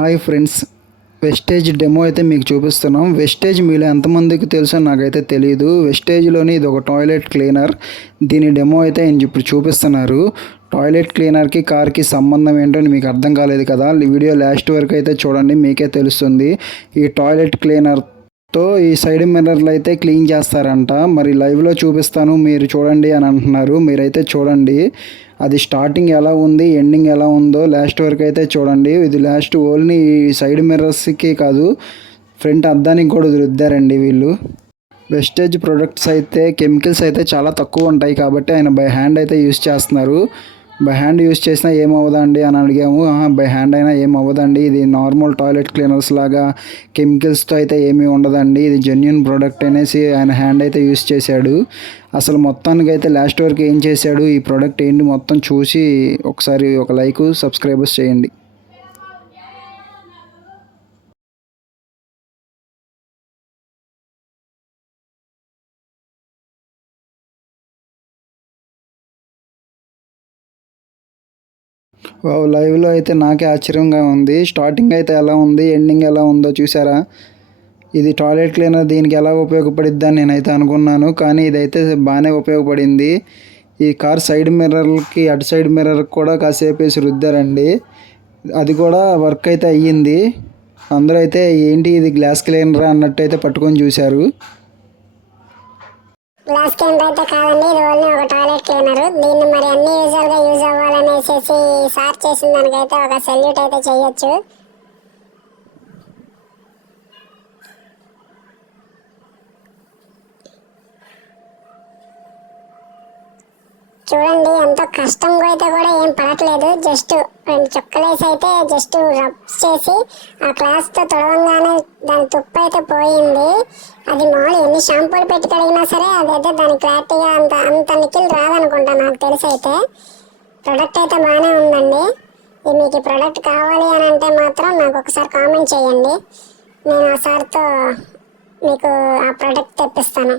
Hi friends. Wastage demo అయితే మీకు చూపిస్తున్నాం. వెస్టేజ్ మీలో ఎంతమందికి తెలుసో నాకైతే తెలియదు వెస్టేజ్లోని ఇది ఒక టాయిలెట్ క్లీనర్ దీని డెమో అయితే ఆయన ఇప్పుడు చూపిస్తున్నారు. టాయిలెట్ క్లీనర్కి కార్కి సంబంధం ఏంటో మీకు అర్థం కాలేదు కదా. వీడియో లాస్ట్ వరకు అయితే చూడండి మీకే తెలుస్తుంది. ఈ టాయిలెట్ క్లీనర్తో ఈ సైడ్ మిర్రర్లు అయితే క్లీన్ చేస్తారంట. మరి లైవ్లో చూపిస్తాను మీరు చూడండి అని అంటున్నారు. మీరైతే చూడండి. అది స్టార్టింగ్ ఎలా ఉంది ఎండింగ్ ఎలా ఉందో లాస్ట్ వరకు అయితే చూడండి. ఇది లాస్ట్ ఓన్లీ సైడ్ మిర్రర్స్కి కాదు ఫ్రంట్ అద్దానికి కూడా రుద్దారండి వీళ్ళు. వెస్టేజ్ ప్రొడక్ట్స్ అయితే కెమికల్స్ అయితే చాలా తక్కువ ఉంటాయి కాబట్టి ఆయన బై హ్యాండ్ అయితే యూస్ చేస్తున్నారు. బై హ్యాండ్ యూస్ చేసినా ఏమవ్వదండి అని అడిగాము. బై హ్యాండ్ అయినా ఏం అవ్వదండి ఇది నార్మల్ టాయిలెట్ క్లీనర్స్ లాగా కెమికల్స్తో అయితే ఏమీ ఉండదండి. ఇది జెన్యున్ ప్రోడక్ట్ అనేసి ఆయన హ్యాండ్ అయితే యూస్ చేశాడు. అసలు మొత్తానికి అయితే లాస్ట్ వరకు ఏం చేశాడు? ఈ ప్రోడక్ట్ ఏంటి? మొత్తం చూసి ఒకసారి ఒక లైక్ సబ్స్క్రైబర్స్ చేయండి. లైవ్లో అయితే నాకే ఆశ్చర్యంగా ఉంది. స్టార్టింగ్ అయితే ఎలా ఉంది? ఎండింగ్ ఎలా ఉందో చూసారా ఇది టాయిలెట్ క్లీనర్ దీనికి ఎలా ఉపయోగపడిద్ది అని నేనైతే అనుకున్నాను. కానీ ఇదైతే బాగానే ఉపయోగపడింది. ఈ కార్ సైడ్ మిర్రర్కి అటు సైడ్ మిర్రర్ కూడా కాసేపు వేసి రుద్దారండి. అది కూడా వర్క్ అయితే అయ్యింది. అందరూ అయితే ఏంటి ఇది గ్లాస్ క్లీనర్ అన్నట్టు అయితే పట్టుకొని చూశారు. గ్లాస్ క్లీనర్ అయితే కాదండి ఇది ఓన్లీ ఒక టాయిలెట్ క్లీనర్. దీన్ని మరి అన్ని యూజర్గా చేసేసి సార్ చేసిన దానికైతే ఒక సెల్యూట్ అయితే చేయొచ్చు. చూడండి ఎంతో కష్టంగా అయితే కూడా ఏం పడట్లేదు. జస్ట్ రెండు చుక్కలేసి అయితే జస్ట్ రబ్ చేసి ఆ క్లాస్తో తొడవంగానే దాని తుప్పు అయితే పోయింది. అది మామూలు ఎన్ని షాంపూలు పెట్టి కడిగినా సరే అదైతే దాని క్లారిటీగా అంత అంత నిఖిల్ రాదనుకుంటా నాకు తెలిసి అయితే ప్రొడక్ట్ అయితే బాగానే ఉందండి. మీకు ఈ ప్రోడక్ట్ కావాలి అని అంటే మాత్రం నాకు ఒకసారి కామెంట్ చేయండి. నేను ఆ సార్తో మీకు ఆ ప్రోడక్ట్ తెప్పిస్తాను.